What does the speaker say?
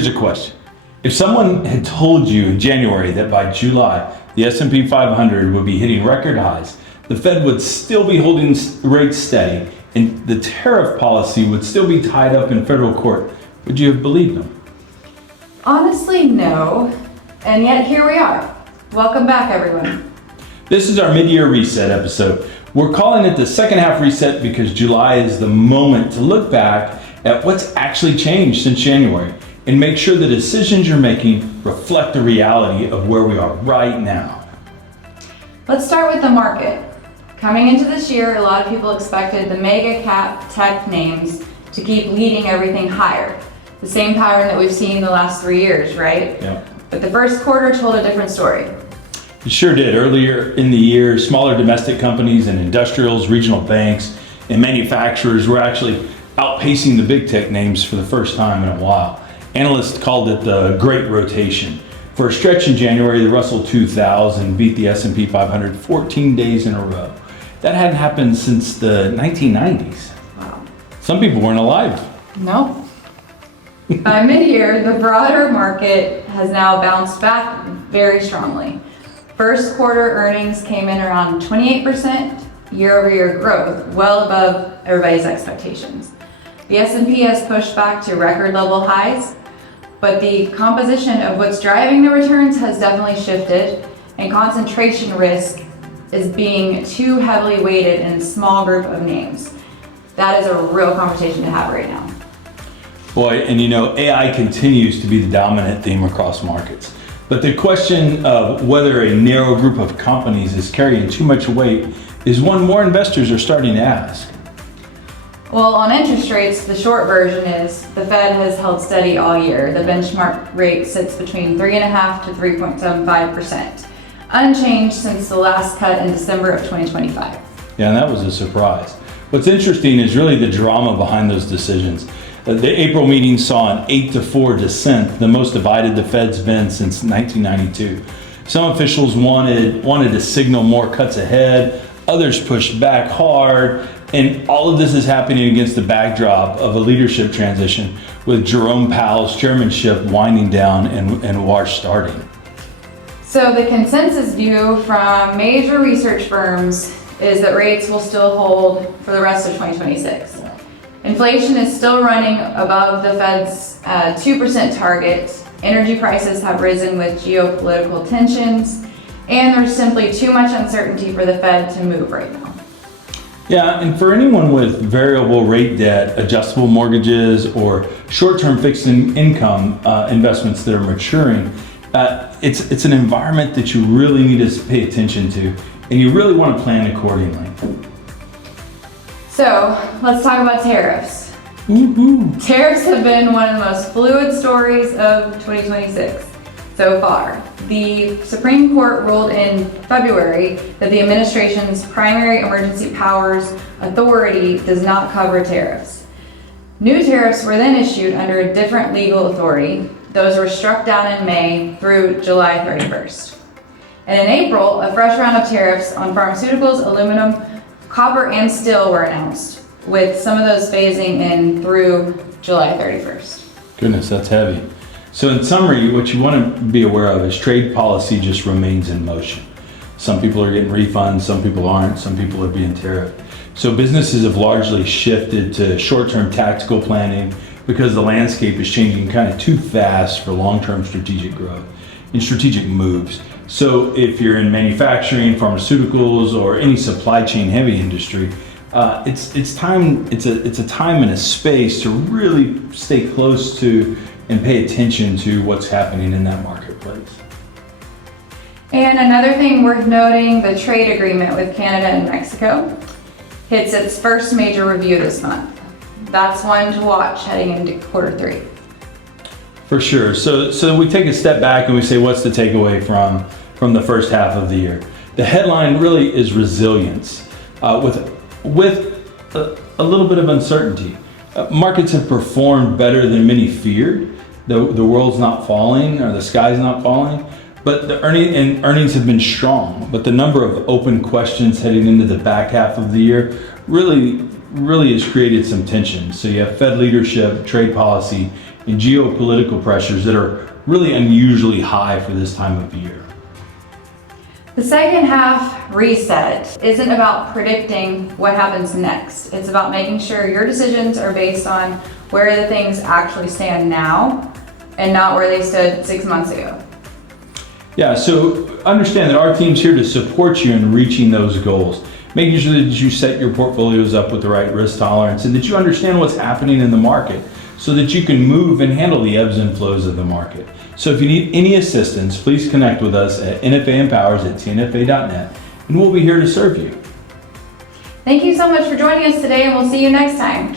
Here's a question. If someone had told you in January that by July, the S&P 500 would be hitting record highs, the Fed would still be holding rates steady, and the tariff policy would still be tied up in federal court, would you have believed them? Honestly, no. And yet here we are. Welcome back, everyone. This is our mid-year reset episode. We're calling it the second half reset because July is the moment to look back at what's actually changed since January and make sure the decisions you're making reflect the reality of where we are right now. Let's start with the market. Coming into this year, a lot of people expected the mega cap tech names to keep leading everything higher. The same pattern that we've seen the last 3 years, right? Yep. But the first quarter told a different story. It sure did. Earlier in the year, smaller domestic companies and industrials, regional banks, and manufacturers were actually outpacing the big tech names for the first time in a while. Analysts called it the Great Rotation. For a stretch in January, the Russell 2000 beat the S&P 500 14 days in a row. That hadn't happened since the 1990s. Wow. Some people weren't alive. No. By mid-year, the broader market has now bounced back very strongly. First quarter earnings came in around 28% year-over-year growth, well above everybody's expectations. The S&P has pushed back to record level highs, but the composition of what's driving the returns has definitely shifted, and concentration risk is being too heavily weighted in a small group of names. That is a real conversation to have right now. Boy, and AI continues to be the dominant theme across markets. But the question of whether a narrow group of companies is carrying too much weight is one more investors are starting to ask. Well, on interest rates, the short version is the Fed has held steady all year. The benchmark rate sits between 3.5% to 3.75%, unchanged since the last cut in December of 2025. Yeah, and that was a surprise. What's interesting is really the drama behind those decisions. The April meeting saw an 8-4 dissent, the most divided the Fed's been since 1992. Some officials wanted to signal more cuts ahead, others pushed back hard, and all of this is happening against the backdrop of a leadership transition with Jerome Powell's chairmanship winding down and Wash starting. So the consensus view from major research firms is that rates will still hold for the rest of 2026. Inflation is still running above the Fed's 2% target. Energy prices have risen with geopolitical tensions, and there's simply too much uncertainty for the Fed to move right now. Yeah, and for anyone with variable rate debt, adjustable mortgages, or short-term fixed income investments that are maturing, it's an environment that you really need to pay attention to, and you really want to plan accordingly. So let's talk about tariffs. Woo-hoo. Tariffs have been one of the most fluid stories of 2026 so far. The Supreme Court ruled in February that the administration's primary emergency powers authority does not cover tariffs. New tariffs were then issued under a different legal authority. Those were struck down in May through July 31st. And in April, a fresh round of tariffs on pharmaceuticals, aluminum, copper, and steel were announced, with some of those phasing in through July 31st. Goodness, that's heavy. So in summary, what you want to be aware of is trade policy just remains in motion. Some people are getting refunds, some people aren't, some people are being tariffed. So businesses have largely shifted to short-term tactical planning because the landscape is changing kind of too fast for long-term strategic growth and strategic moves. So if you're in manufacturing, pharmaceuticals, or any supply chain heavy industry, it's a time and a space to really stay close to and pay attention to what's happening in that marketplace. And another thing worth noting, the trade agreement with Canada and Mexico hits its first major review this month. That's one to watch heading into quarter 3. For sure. So we take a step back and we say, what's the takeaway from the first half of the year? The headline really is resilience, with a little bit of uncertainty. Markets have performed better than many feared. The world's not falling, or the sky's not falling, but the earnings have been strong. But the number of open questions heading into the back half of the year really has created some tension. So you have Fed leadership, trade policy, and geopolitical pressures that are really unusually high for this time of year. The second half reset isn't about predicting what happens next. It's about making sure your decisions are based on where the things actually stand now and not where they stood 6 months ago. Yeah, so understand that our team's here to support you in reaching those goals, making sure that you set your portfolios up with the right risk tolerance and that you understand what's happening in the market so that you can move and handle the ebbs and flows of the market. So if you need any assistance, please connect with us at nfaempowers@tnfa.net and we'll be here to serve you. Thank you so much for joining us today, and we'll see you next time.